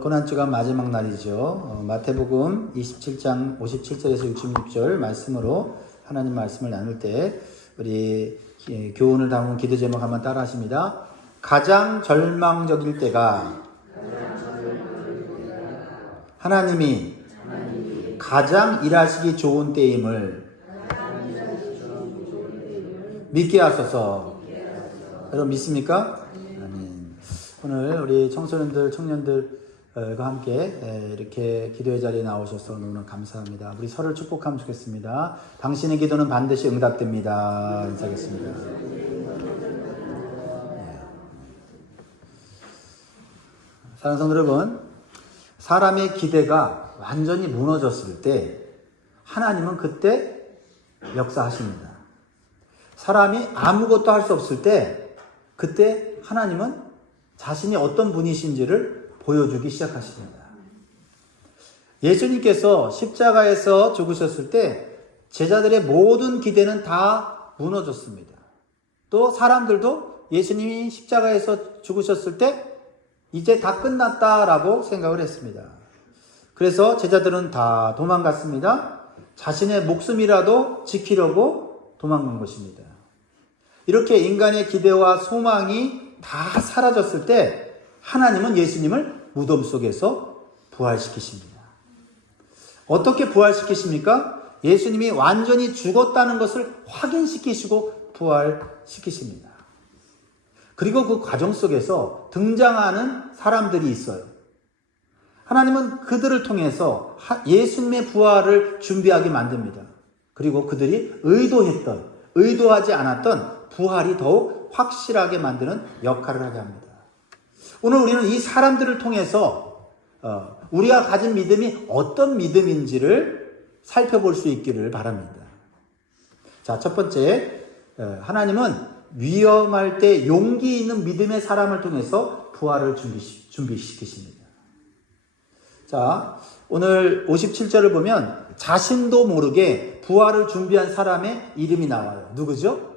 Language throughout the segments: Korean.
고난주간 마지막 날이죠. 마태복음 27장 57절에서 66절 말씀으로 하나님 말씀을 나눌 때 우리 교훈을 담은 기도 제목 한번 따라 하십니다. 가장 절망적일 때가 하나님이 가장 일하시기 좋은 때임을 믿게 하소서. 여러분 믿습니까? 아멘. 오늘 우리 청소년들, 청년들과 함께 이렇게 기도의 자리에 나오셔서 너무나 감사합니다. 우리 서로를 축복하면 좋겠습니다. 당신의 기도는 반드시 응답됩니다. 인사하겠습니다. 사랑하는 성도 여러분, 사람의 기대가 완전히 무너졌을 때 하나님은 그때 역사하십니다. 사람이 아무것도 할 수 없을 때 그때 하나님은 자신이 어떤 분이신지를 보여주기 시작하십니다. 예수님께서 십자가에서 죽으셨을 때 제자들의 모든 기대는 다 무너졌습니다. 또 사람들도 예수님이 십자가에서 죽으셨을 때 이제 다 끝났다라고 생각을 했습니다. 그래서 제자들은 다 도망갔습니다. 자신의 목숨이라도 지키려고 도망간 것입니다. 이렇게 인간의 기대와 소망이 다 사라졌을 때 하나님은 예수님을 무덤 속에서 부활시키십니다. 어떻게 부활시키십니까? 예수님이 완전히 죽었다는 것을 확인시키시고 부활시키십니다. 그리고 그 과정 속에서 등장하는 사람들이 있어요. 하나님은 그들을 통해서 예수님의 부활을 준비하게 만듭니다. 그리고 그들이 의도하지 않았던 부활이 더욱 확실하게 만드는 역할을 하게 합니다. 오늘 우리는 이 사람들을 통해서 우리가 가진 믿음이 어떤 믿음인지를 살펴볼 수 있기를 바랍니다. 자, 첫 번째, 하나님은 위험할 때 용기 있는 믿음의 사람을 통해서 부활을 준비시키십니다. 자, 오늘 57절을 보면 자신도 모르게 부활을 준비한 사람의 이름이 나와요. 누구죠?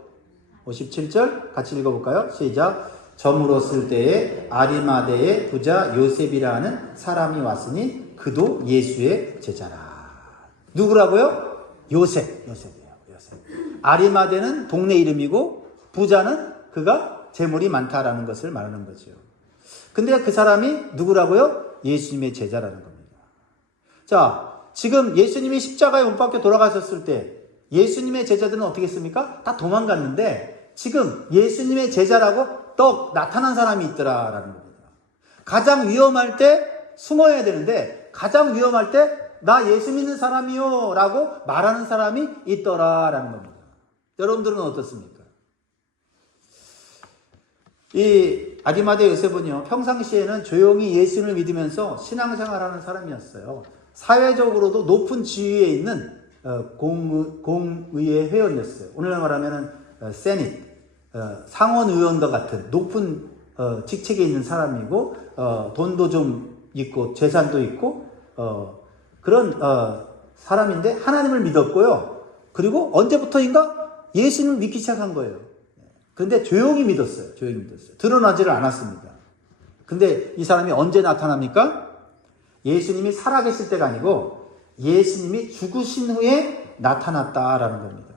57절 같이 읽어볼까요? 시작. 저물었을 때에 아리마대의 부자 요셉이라는 사람이 왔으니 그도 예수의 제자라. 누구라고요? 요셉이에요. 요셉. 아리마대는 동네 이름이고 부자는 그가 재물이 많다라는 것을 말하는 거죠. 근데 그 사람이 누구라고요? 예수님의 제자라는 겁니다. 자, 지금 예수님이 십자가에 못 박혀 돌아가셨을 때 예수님의 제자들은 어떻게 했습니까? 다 도망갔는데 지금 예수님의 제자라고 떡 나타난 사람이 있더라라는 겁니다. 가장 위험할 때 숨어야 되는데 가장 위험할 때 나 예수 믿는 사람이요 라고 말하는 사람이 있더라라는 겁니다. 여러분들은 어떻습니까? 이 아리마대 요셉은요, 평상시에는 조용히 예수를 믿으면서 신앙생활하는 사람이었어요. 사회적으로도 높은 지위에 있는 공의회 회원이었어요. 오늘날 말하면 세닛, 상원 의원과 같은 높은 직책에 있는 사람이고 돈도 좀 있고 재산도 있고 그런 사람인데 하나님을 믿었고요. 그리고 언제부터인가 예수님을 믿기 시작한 거예요. 그런데 조용히 믿었어요. 드러나지를 않았습니다. 근데 이 사람이 언제 나타납니까? 예수님이 살아계실 때가 아니고 예수님이 죽으신 후에 나타났다라는 겁니다.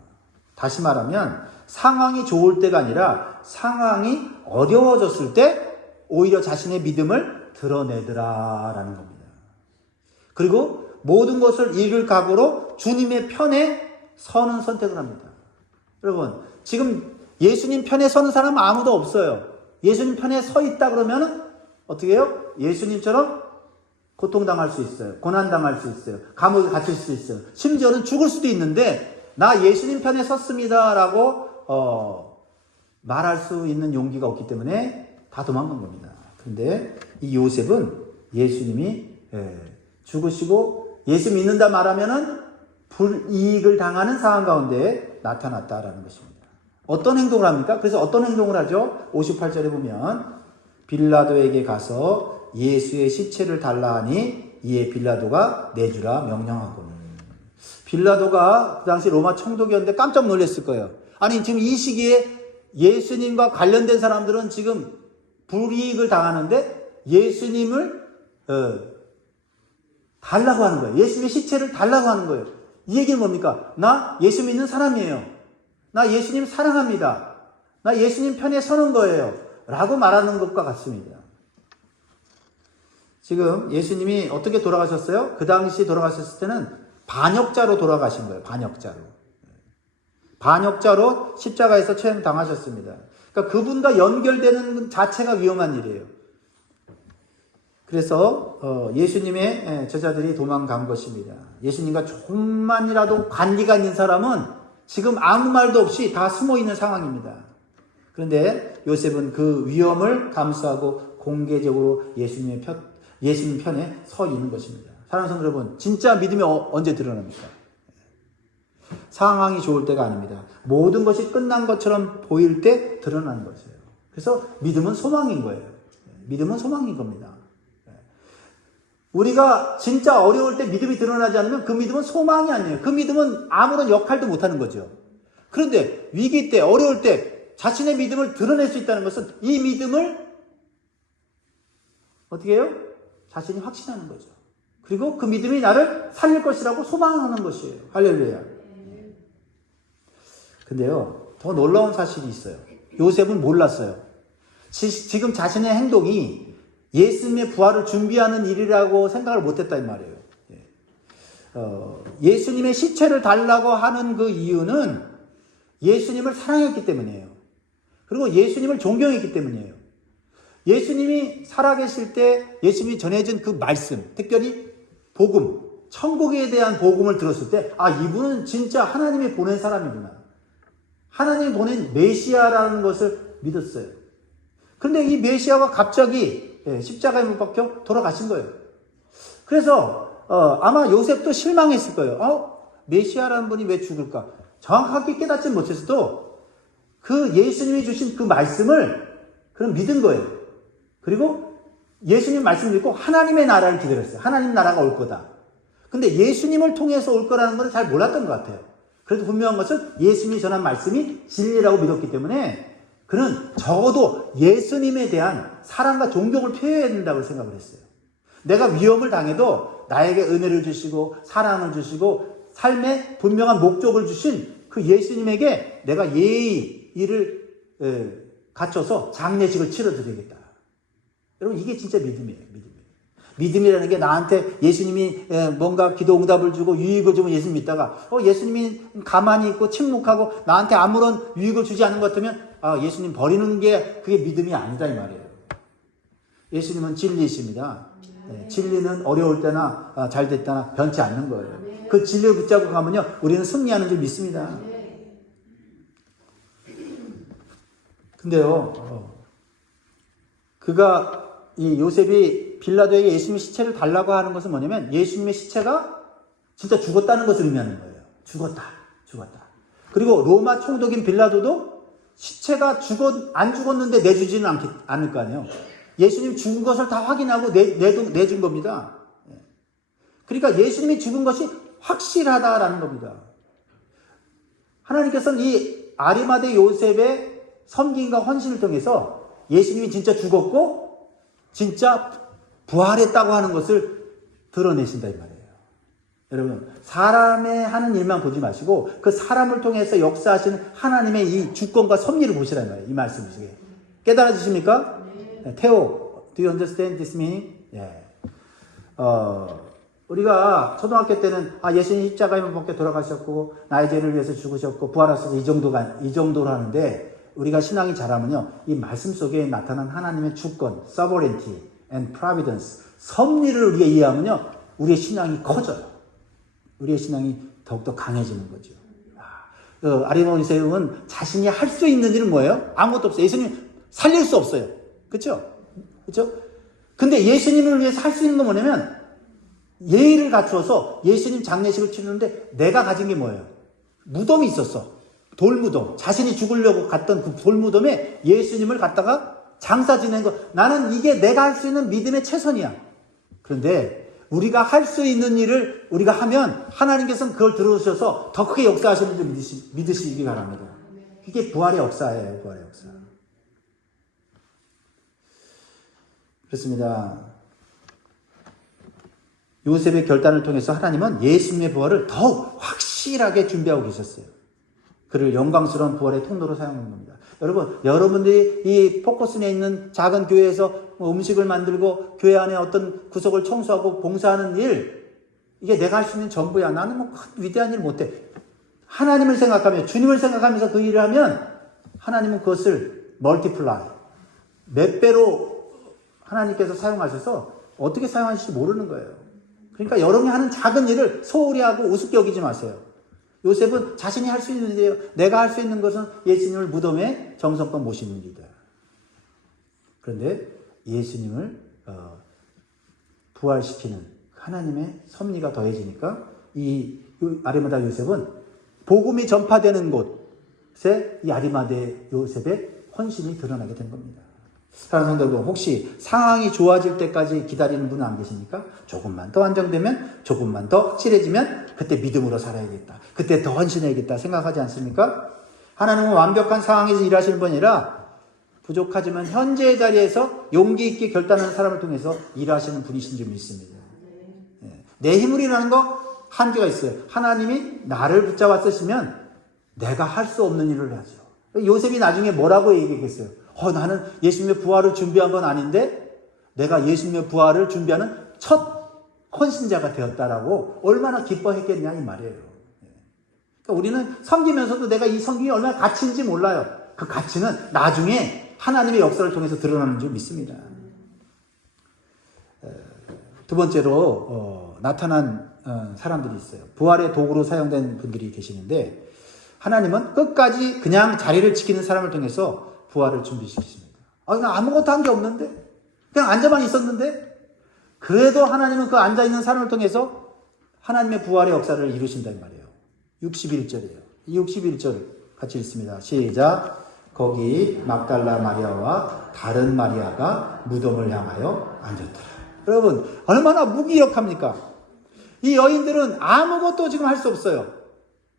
다시 말하면 상황이 좋을 때가 아니라 상황이 어려워졌을 때 오히려 자신의 믿음을 드러내더라라는 겁니다. 그리고 모든 것을 잃을 각오로 주님의 편에 서는 선택을 합니다. 여러분, 지금 예수님 편에 서는 사람은 아무도 없어요. 예수님 편에 서 있다 그러면 어떻게 해요? 예수님처럼 고통당할 수 있어요. 고난당할 수 있어요. 감옥에 갇힐 수 있어요. 심지어는 죽을 수도 있는데 나 예수님 편에 섰습니다 라고 말할 수 있는 용기가 없기 때문에 다 도망간 겁니다. 그런데 이 요셉은 예수님이 죽으시고 예수 믿는다 말하면은 불이익을 당하는 상황 가운데 나타났다라는 것입니다. 어떤 행동을 합니까? 그래서 어떤 행동을 하죠? 58절에 보면 빌라도에게 가서 예수의 시체를 달라 하니 이에 빌라도가 내주라 명령하고. 빌라도가 그 당시 로마 총독이었는데 깜짝 놀랐을 거예요. 아니 지금 이 시기에 예수님과 관련된 사람들은 지금 불이익을 당하는데 예수님을 달라고 하는 거예요. 예수님의 시체를 달라고 하는 거예요. 이 얘기는 뭡니까? 나 예수 믿는 사람이에요. 나 예수님 사랑합니다. 나 예수님 편에 서는 거예요. 라고 말하는 것과 같습니다. 지금 예수님이 어떻게 돌아가셨어요? 그 당시 돌아가셨을 때는 반역자로 돌아가신 거예요. 반역자로. 반역자로 십자가에서 처형당하셨습니다. 그러니까 그분과 연결되는 자체가 위험한 일이에요. 그래서 예수님의 제자들이 도망간 것입니다. 예수님과 조금만이라도 관계가 있는 사람은 지금 아무 말도 없이 다 숨어 있는 상황입니다. 그런데 요셉은 그 위험을 감수하고 공개적으로 예수님 편에 서 있는 것입니다. 사랑하는 성도 여러분, 진짜 믿음이 언제 드러납니까? 상황이 좋을 때가 아닙니다. 모든 것이 끝난 것처럼 보일 때 드러나는 것이에요. 그래서 믿음은 소망인 거예요. 믿음은 소망인 겁니다. 우리가 진짜 어려울 때 믿음이 드러나지 않으면 그 믿음은 소망이 아니에요. 그 믿음은 아무런 역할도 못하는 거죠. 그런데 위기 때, 어려울 때 자신의 믿음을 드러낼 수 있다는 것은 이 믿음을 어떻게 해요? 자신이 확신하는 거죠. 그리고 그 믿음이 나를 살릴 것이라고 소망하는 것이에요. 할렐루야. 근데요, 더 놀라운 사실이 있어요. 요셉은 몰랐어요. 지금 자신의 행동이 예수님의 부활을 준비하는 일이라고 생각을 못했다 이 말이에요. 예수님의 시체를 달라고 하는 그 이유는 예수님을 사랑했기 때문이에요. 그리고 예수님을 존경했기 때문이에요. 예수님이 살아계실 때 예수님이 전해준 그 말씀, 특별히 복음, 천국에 대한 복음을 들었을 때 이분은 진짜 하나님이 보낸 사람이구나. 하나님이 보낸 메시아라는 것을 믿었어요. 그런데 이 메시아가 갑자기 십자가에 못 박혀 돌아가신 거예요. 그래서 아마 요셉도 실망했을 거예요. 메시아라는 분이 왜 죽을까? 정확하게 깨닫지 못했어도 그 예수님이 주신 그 말씀을 그럼 믿은 거예요. 그리고 예수님 말씀을 믿고 하나님의 나라를 기다렸어요. 하나님 나라가 올 거다. 근데 예수님을 통해서 올 거라는 걸 잘 몰랐던 것 같아요. 그래도 분명한 것은 예수님이 전한 말씀이 진리라고 믿었기 때문에 그는 적어도 예수님에 대한 사랑과 존경을 표해야 된다고 생각을 했어요. 내가 위험을 당해도 나에게 은혜를 주시고 사랑을 주시고 삶에 분명한 목적을 주신 그 예수님에게 내가 예의를 갖춰서 장례식을 치러드리겠다. 여러분 이게 진짜 믿음이에요. 믿음이라는 게 나한테 예수님이 뭔가 기도 응답을 주고 유익을 주면 예수님 믿다가 예수님이 가만히 있고 침묵하고 나한테 아무런 유익을 주지 않는 것 같으면 예수님 버리는 게 그게 믿음이 아니다 이 말이에요. 예수님은 진리이십니다. 진리는 어려울 때나 잘 됐다나 변치 않는 거예요. 그 진리를 붙잡고 가면요 우리는 승리하는 줄 믿습니다. 근데요 이 요셉이 빌라도에게 예수님의 시체를 달라고 하는 것은 뭐냐면 예수님의 시체가 진짜 죽었다는 것을 의미하는 거예요. 죽었다. 그리고 로마 총독인 빌라도도 시체가 안 죽었는데 내주지는 않을 거 아니에요. 예수님 죽은 것을 다 확인하고 내준 겁니다. 그러니까 예수님이 죽은 것이 확실하다라는 겁니다. 하나님께서는 이 아리마대 요셉의 섬김과 헌신을 통해서 예수님이 진짜 죽었고 진짜 부활했다고 하는 것을 드러내신다 이 말이에요. 여러분 사람의 하는 일만 보지 마시고 그 사람을 통해서 역사하시는 하나님의 이 주권과 섭리를 보시라 이 말이에요. 이 말씀 중에 깨달아 주십니까? 태호, do you understand this meaning? 우리가 초등학교 때는 예수님 십자가에 못 박혀 돌아가셨고 나의 죄를 위해서 죽으셨고 부활하셔서 이 정도로 하는데 우리가 신앙이 자라면요 이 말씀 속에 나타난 하나님의 주권, sovereignty and providence, 섭리를 우리가 이해하면요 우리의 신앙이 커져요. 우리의 신앙이 더욱더 강해지는 거죠. 아리마대 요셉은 자신이 할 수 있는 일은 뭐예요? 아무것도 없어요. 예수님 살릴 수 없어요. 그렇죠? 근데 예수님을 위해서 할 수 있는 건 뭐냐면 예의를 갖추어서 예수님 장례식을 치르는데 내가 가진 게 뭐예요? 무덤이 있었어. 돌무덤. 자신이 죽으려고 갔던 그 돌무덤에 예수님을 갖다가 장사 지낸 거. 나는 이게 내가 할 수 있는 믿음의 최선이야. 그런데 우리가 할 수 있는 일을 우리가 하면 하나님께서는 그걸 들어오셔서 더 크게 역사하시는 줄 믿으시기 바랍니다. 이게 부활의 역사예요. 부활의 역사. 그렇습니다. 요셉의 결단을 통해서 하나님은 예수님의 부활을 더욱 확실하게 준비하고 계셨어요. 그를 영광스러운 부활의 통로로 사용한 겁니다. 여러분, 여러분들이 이 포커스에 있는 작은 교회에서 음식을 만들고 교회 안에 어떤 구석을 청소하고 봉사하는 일, 이게 내가 할 수 있는 전부야. 나는 뭐 큰 위대한 일 못해. 하나님을 생각하며 주님을 생각하면서 그 일을 하면 하나님은 그것을 멀티플라이, 몇 배로 하나님께서 사용하셔서 어떻게 사용하실지 모르는 거예요. 그러니까 여러분이 하는 작은 일을 소홀히 하고 우습게 여기지 마세요. 요셉은 자신이 할 수 있는 일이에요. 내가 할 수 있는 것은 예수님을 무덤에 정성껏 모시는 일이다. 그런데 예수님을 부활시키는 하나님의 섭리가 더해지니까 이 아리마다 요셉은 복음이 전파되는 곳에 이 아리마대 요셉의 헌신이 드러나게 된 겁니다. 사랑하는 성도 여러분, 혹시 상황이 좋아질 때까지 기다리는 분은 안 계십니까? 조금만 더 안정되면, 조금만 더 칠해지면 그때 믿음으로 살아야겠다, 그때 더 헌신해야겠다 생각하지 않습니까? 하나님은 완벽한 상황에서 일하시는 분이 아니라 부족하지만 현재의 자리에서 용기 있게 결단하는 사람을 통해서 일하시는 분이신 줄 믿습니다. 내 힘으로 일하는 거 한계가 있어요. 하나님이 나를 붙잡아 쓰시면 내가 할 수 없는 일을 하죠. 요셉이 나중에 뭐라고 얘기했겠어요? 나는 예수님의 부활을 준비한 건 아닌데 내가 예수님의 부활을 준비하는 첫 헌신자가 되었다라고 얼마나 기뻐했겠냐 이 말이에요. 그러니까 우리는 섬기면서도 내가 이 섬김이 얼마나 가치인지 몰라요. 그 가치는 나중에 하나님의 역사를 통해서 드러나는 줄 믿습니다. 두 번째로 나타난 사람들이 있어요. 부활의 도구로 사용된 분들이 계시는데 하나님은 끝까지 그냥 자리를 지키는 사람을 통해서 부활을 준비시키십니다. 그냥 아무것도 한 게 없는데, 그냥 앉아만 있었는데, 그래도 하나님은 그 앉아있는 사람을 통해서 하나님의 부활의 역사를 이루신단 말이에요. 61절이에요. 이 61절 같이 읽습니다. 시작. 거기 막달라 마리아와 다른 마리아가 무덤을 향하여 앉았더라. 여러분, 얼마나 무기력합니까? 이 여인들은 아무것도 지금 할 수 없어요.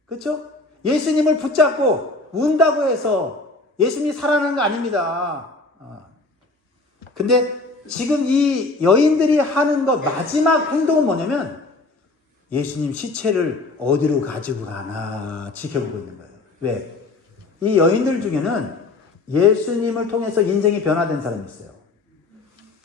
그렇죠? 예수님을 붙잡고 운다고 해서 예수님이 살아나는 거 아닙니다. 근데 지금 이 여인들이 하는 거 마지막 행동은 뭐냐면 예수님 시체를 어디로 가지고 가나 지켜보고 있는 거예요. 왜? 이 여인들 중에는 예수님을 통해서 인생이 변화된 사람이 있어요.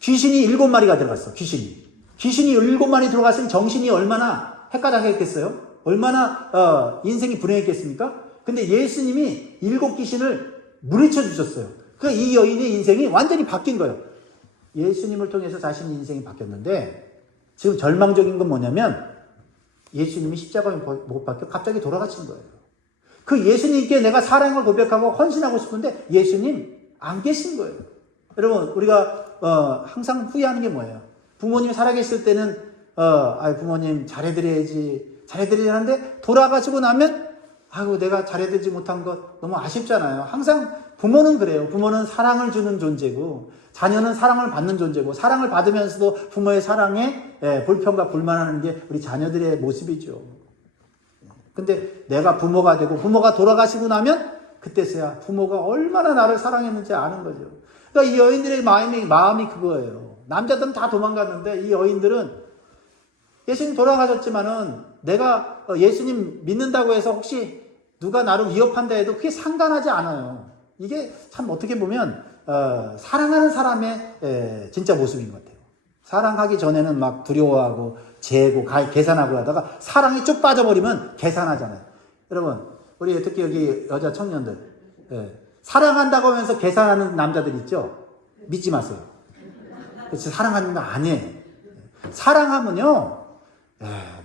귀신이 7마리가 들어갔어. 귀신이 7마리 들어갔으면 정신이 얼마나 헷가닥했겠어요? 얼마나 인생이 불행했겠습니까? 근데 예수님이 7귀신을 물리쳐 주셨어요. 그러니까 이 여인의 인생이 완전히 바뀐 거예요. 예수님을 통해서 자신의 인생이 바뀌었는데 지금 절망적인 건 뭐냐면 예수님이 십자가에 못 박혀 갑자기 돌아가신 거예요. 그 예수님께 내가 사랑을 고백하고 헌신하고 싶은데 예수님 안 계신 거예요. 여러분, 우리가 항상 후회하는 게 뭐예요? 부모님 살아계실 때는 부모님 잘해드려야지 하는데 돌아가시고 나면 내가 잘해드리지 못한 것 너무 아쉽잖아요. 항상 부모는 그래요. 부모는 사랑을 주는 존재고 자녀는 사랑을 받는 존재고 사랑을 받으면서도 부모의 사랑에 불평과 불만하는 게 우리 자녀들의 모습이죠. 근데 내가 부모가 되고 부모가 돌아가시고 나면 그때서야 부모가 얼마나 나를 사랑했는지 아는 거죠. 그러니까 이 여인들의 마음이 그거예요. 남자들은 다 도망갔는데 이 여인들은 예수님 돌아가셨지만은 내가 예수님 믿는다고 해서 혹시 누가 나를 위협한다 해도 그게 상관하지 않아요. 이게 참 어떻게 보면 사랑하는 사람의 진짜 모습인 것 같아요. 사랑하기 전에는 막 두려워하고 재고 계산하고 하다가 사랑이 쭉 빠져버리면 계산하잖아요. 여러분, 우리 특히 여기 여자 청년들 사랑한다고 하면서 계산하는 남자들 있죠? 믿지 마세요. 그렇지, 사랑하는 거 아니에요. 사랑하면요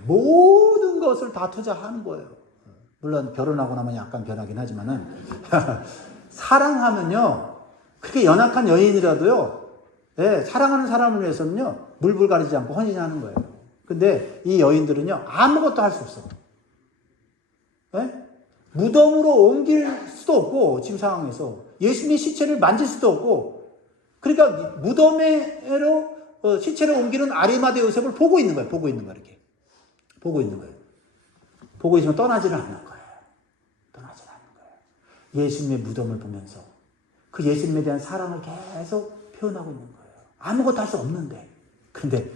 모든 것을 다 투자하는 거예요. 물론 결혼하고 나면 약간 변하긴 하지만은 사랑하면요 그렇게 연약한 여인이라도요 사랑하는 사람을 위해서는요 물불 가리지 않고 헌신하는 거예요. 근데 이 여인들은요 아무것도 할 수 없어. 무덤으로 옮길 수도 없고 지금 상황에서 예수님의 시체를 만질 수도 없고 그러니까 무덤으로 시체를 옮기는 아리마대 요셉을 보고 있는 거예요. 이렇게 보고 있는 거예요. 보고 있으면 떠나지를 않는 거예요. 예수님의 무덤을 보면서 그 예수님에 대한 사랑을 계속 표현하고 있는 거예요. 아무것도 할 수 없는데. 근데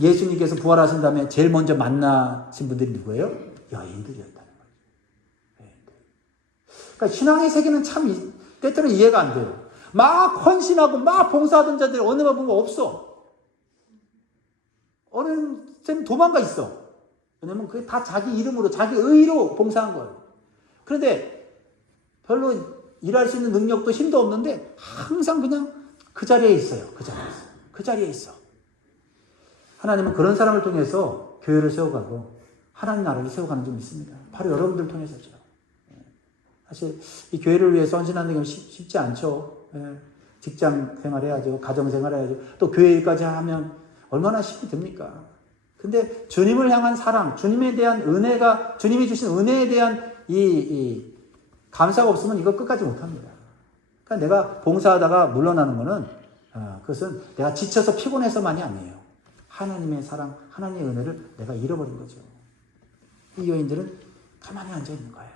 예수님께서 부활하신 다음에 제일 먼저 만나신 분들이 누구예요? 여인들이었다는 거죠. 여인들. 그러니까 신앙의 세계는 참 때때로 이해가 안 돼요. 막 헌신하고 막 봉사하던 자들이 어느 날 보면 없어. 어느 때는 도망가 있어. 왜냐면 그게 다 자기 이름으로, 자기 의로 봉사한 거예요. 그런데 별로 일할 수 있는 능력도 힘도 없는데 항상 그냥 그 자리에 있어요. 그 자리에 있어. 그 자리에 있어. 하나님은 그런 사람을 통해서 교회를 세워가고 하나님 나라를 세워가는 줄 믿습니다. 바로 여러분들 통해서죠. 사실 이 교회를 위해서 헌신하는 게 쉽지 않죠. 직장 생활해야죠. 가정 생활해야죠. 또 교회 일까지 하면 얼마나 힘이 듭니까? 근데 주님을 향한 사랑, 주님에 대한 은혜가, 주님이 주신 은혜에 대한 이 감사가 없으면 이거 끝까지 못합니다. 그러니까 내가 봉사하다가 물러나는 거는 그것은 내가 지쳐서 피곤해서만이 아니에요. 하나님의 사랑, 하나님의 은혜를 내가 잃어버린 거죠. 이 여인들은 가만히 앉아있는 거예요.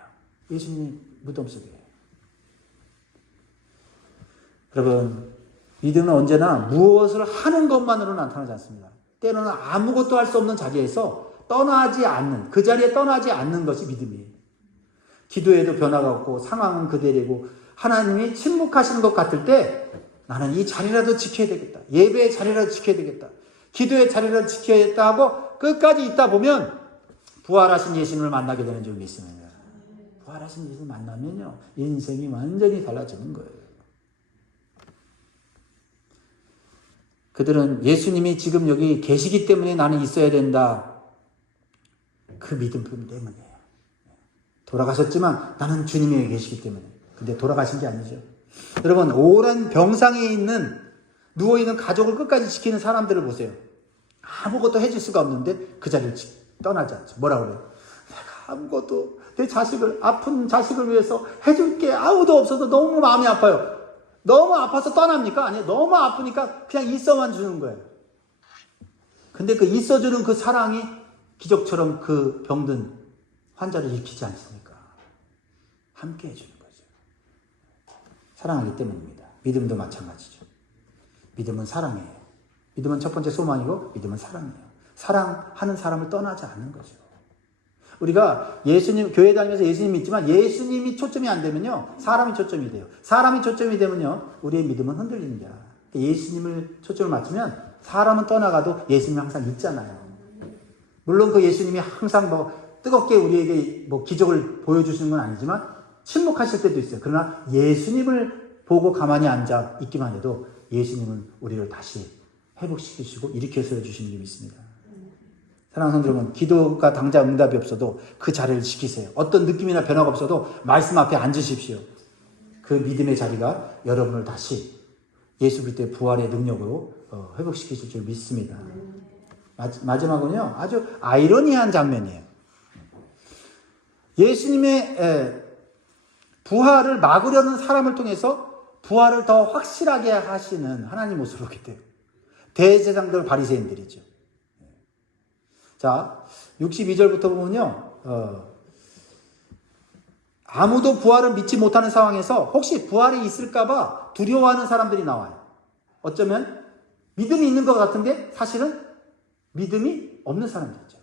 예수님 무덤 속에. 여러분, 믿음은 언제나 무엇을 하는 것만으로 나타나지 않습니다. 때로는 아무것도 할 수 없는 자리에서 떠나지 않는, 그 자리에 떠나지 않는 것이 믿음이에요. 기도에도 변화가 없고 상황은 그대로고 하나님이 침묵하시는 것 같을 때 나는 이 자리라도 지켜야 되겠다. 예배의 자리라도 지켜야 되겠다. 기도의 자리라도 지켜야겠다 하고 끝까지 있다 보면 부활하신 예수님을 만나게 되는 줄 믿습니다. 부활하신 예수님을 만나면요, 인생이 완전히 달라지는 거예요. 그들은 예수님이 지금 여기 계시기 때문에 나는 있어야 된다. 그 믿음 때문이에요. 돌아가셨지만 나는 주님이 여기 계시기 때문에. 근데 돌아가신 게 아니죠. 여러분, 오랜 병상에 있는, 누워있는 가족을 끝까지 지키는 사람들을 보세요. 아무것도 해줄 수가 없는데 그 자리를 떠나지 않죠. 뭐라 그래요? 내가 아무것도, 내 자식을, 아픈 자식을 위해서 해줄 게 아무도 없어서 너무 마음이 아파요. 너무 아파서 떠납니까? 아니요. 너무 아프니까 그냥 있어만 주는 거예요. 근데 그 있어주는 그 사랑이 기적처럼 그 병든 환자를 일으키지 않습니까? 함께 해주는 거죠. 사랑하기 때문입니다. 믿음도 마찬가지죠. 믿음은 사랑이에요. 믿음은 첫 번째 소망이고 믿음은 사랑이에요. 사랑하는 사람을 떠나지 않는 거죠. 우리가 예수님, 교회 다니면서 예수님 믿지만 예수님이 초점이 안 되면요, 사람이 초점이 돼요. 사람이 초점이 되면요, 우리의 믿음은 흔들립니다. 예수님을 초점을 맞추면 사람은 떠나가도 예수님이 항상 있잖아요. 물론 그 예수님이 항상 뜨겁게 우리에게 기적을 보여주시는 건 아니지만 침묵하실 때도 있어요. 그러나 예수님을 보고 가만히 앉아 있기만 해도 예수님은 우리를 다시 회복시키시고 일으켜 세워주시는 게 믿습니다. 사랑하는 성도 여러분, 기도가 당장 응답이 없어도 그 자리를 지키세요. 어떤 느낌이나 변화가 없어도 말씀 앞에 앉으십시오. 그 믿음의 자리가 여러분을 다시 예수 그리스도의 부활의 능력으로 회복시키실 줄 믿습니다. 마지막은요, 아주 아이러니한 장면이에요. 예수님의 부활을 막으려는 사람을 통해서 부활을 더 확실하게 하시는 하나님 모습으로 보게 돼요. 대제사장들 바리새인들이죠. 자, 62절부터 보면요, 아무도 부활을 믿지 못하는 상황에서 혹시 부활이 있을까봐 두려워하는 사람들이 나와요. 어쩌면 믿음이 있는 것 같은데 사실은 믿음이 없는 사람들이죠.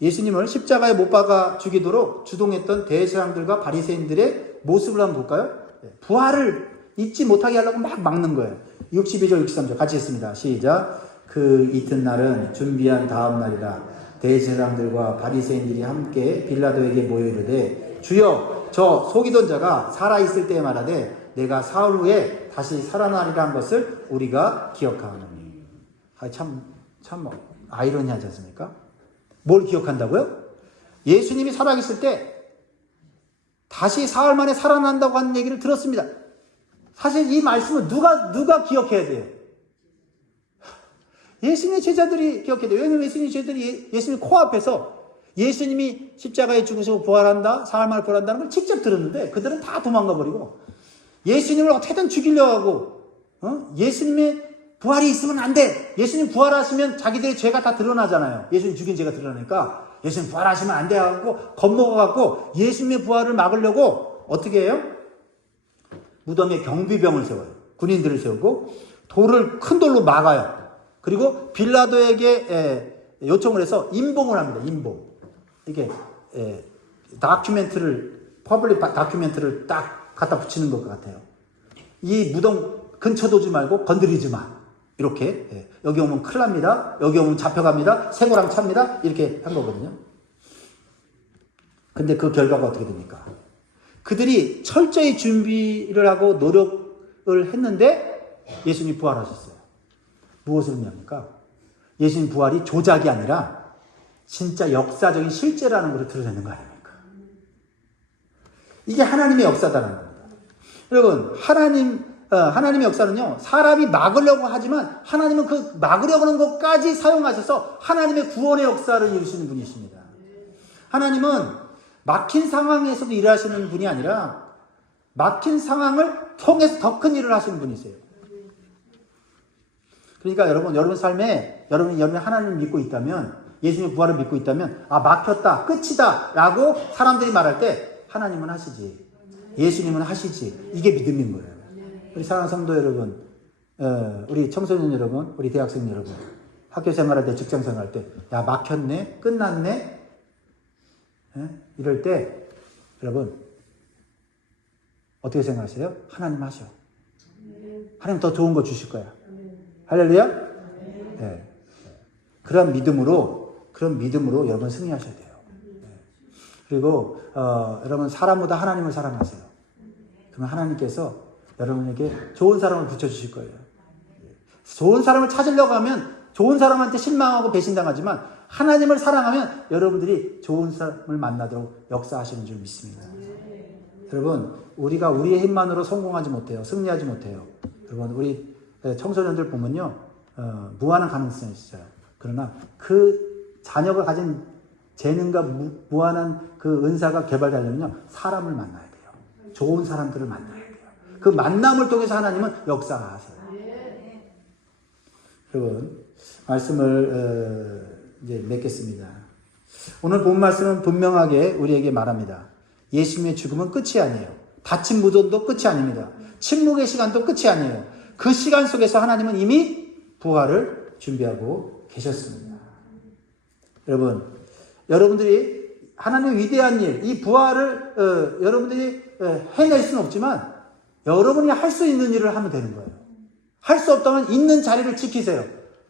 예수님을 십자가에 못 박아 죽이도록 주동했던 대제사장들과 바리새인들의 모습을 한번 볼까요? 부활을 잊지 못하게 하려고 막 막는 거예요. 62절, 63절 같이 했습니다. 시작. 그 이튿날은 준비한 다음 날이라 대제사장들과 바리새인들이 함께 빌라도에게 모여 이르되 주여 저 속이던 자가 살아있을 때에 말하되 내가 사흘 후에 다시 살아나리라 한 것을 우리가 기억하노니. 참 아이러니하지 않습니까? 뭘 기억한다고요? 예수님이 살아계실 때 다시 사흘 만에 살아난다고 하는 얘기를 들었습니다. 사실 이 말씀은 누가 기억해야 돼요? 예수님의 제자들이 기억해야 돼요. 왜냐하면 예수님의 제자들이 예수님 코앞에서 예수님이 십자가에 죽으시고 부활한다, 사흘 만에 부활한다는 걸 직접 들었는데 그들은 다 도망가 버리고 예수님을 어떻게든 죽이려고 하고 예수님의 부활이 있으면 안 돼. 예수님 부활하시면 자기들의 죄가 다 드러나잖아요. 예수님 죽인 죄가 드러나니까 예수님 부활하시면 안 돼 하고 겁먹어갖고 예수님의 부활을 막으려고 어떻게 해요? 무덤에 경비병을 세워요. 군인들을 세우고 큰 돌로 막아요. 그리고 빌라도에게 요청을 해서 임봉을 합니다. 임봉. 이게 퍼블릭 다큐멘트를 딱 갖다 붙이는 것 같아요. 이 무덤 근처도 오지 말고 건드리지 마. 이렇게 여기 오면 큰일 납니다. 여기 오면 잡혀갑니다. 쇠고랑 찹니다. 이렇게 한 거거든요. 근데 그 결과가 어떻게 됩니까? 그들이 철저히 준비를 하고 노력을 했는데 예수님이 부활하셨어요. 무엇을 의미합니까? 예수님 부활이 조작이 아니라 진짜 역사적인 실제라는 것을 드러내는 거 아닙니까? 이게 하나님의 역사다라는 겁니다. 여러분, 하나님의 역사는요, 사람이 막으려고 하지만 하나님은 그 막으려고 하는 것까지 사용하셔서 하나님의 구원의 역사를 이루시는 분이십니다. 하나님은 막힌 상황에서도 일하시는 분이 아니라 막힌 상황을 통해서 더 큰 일을 하시는 분이세요. 그러니까 여러분 삶에 여러분이 하나님을 믿고 있다면, 예수님의 부활을 믿고 있다면, 아, 막혔다, 끝이다 라고 사람들이 말할 때 하나님은 하시지, 예수님은 하시지, 이게 믿음인 거예요. 우리 사랑하는 성도 여러분, 우리 청소년 여러분, 우리 대학생 여러분, 학교 생활할 때, 직장 생활할 때, 야, 막혔네, 끝났네, 이럴 때 여러분 어떻게 생각하세요? 하나님 하셔. 하나님 더 좋은 거 주실 거야. 할렐루야? 네. 그런 믿음으로 여러분 승리하셔야 돼요. 그리고 여러분 사람보다 하나님을 사랑하세요. 그러면 하나님께서 여러분에게 좋은 사람을 붙여주실 거예요. 좋은 사람을 찾으려고 하면 좋은 사람한테 실망하고 배신당하지만 하나님을 사랑하면 여러분들이 좋은 사람을 만나도록 역사하시는 줄 믿습니다. 여러분, 우리가 우리의 힘만으로 성공하지 못해요. 승리하지 못해요. 여러분, 우리 청소년들 보면요, 무한한 가능성이 있어요. 그러나 그 자녀가 가진 재능과 무한한 그 은사가 개발되려면요, 사람을 만나야 돼요. 좋은 사람들을 만나야 돼요. 그 만남을 통해서 하나님은 역사하세요. 여러분, 말씀을 이제 맺겠습니다. 오늘 본 말씀은 분명하게 우리에게 말합니다. 예수님의 죽음은 끝이 아니에요. 닫힌 무덤도 끝이 아닙니다. 침묵의 시간도 끝이 아니에요. 그 시간 속에서 하나님은 이미 부활을 준비하고 계셨습니다. 여러분들이 하나님의 위대한 일, 이 부활을 여러분들이 해낼 수는 없지만 여러분이 할 수 있는 일을 하면 되는 거예요. 할 수 없다면 있는 자리를 지키세요.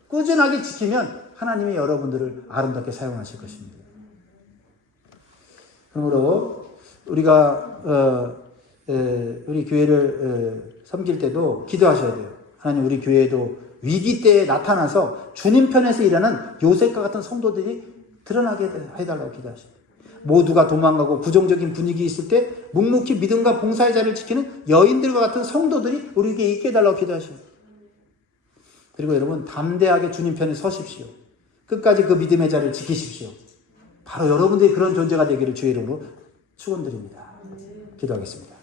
꾸준하게 지키면 하나님이 여러분들을 아름답게 사용하실 것입니다. 그러므로 우리가 우리 교회를 섬길 때도 기도하셔야 돼요. 하나님, 우리 교회도 위기 때에 나타나서 주님 편에서 일하는 요셉과 같은 성도들이 드러나게 해달라고 기도하셔야 돼요. 모두가 도망가고 부정적인 분위기 있을 때 묵묵히 믿음과 봉사의 자리를 지키는 여인들과 같은 성도들이 우리에게 있게 해달라고 기도하셔야 돼요. 그리고 여러분, 담대하게 주님 편에 서십시오. 끝까지 그 믿음의 자리를 지키십시오. 바로 여러분들이 그런 존재가 되기를 주의 이름으로 축원드립니다. 기도하겠습니다.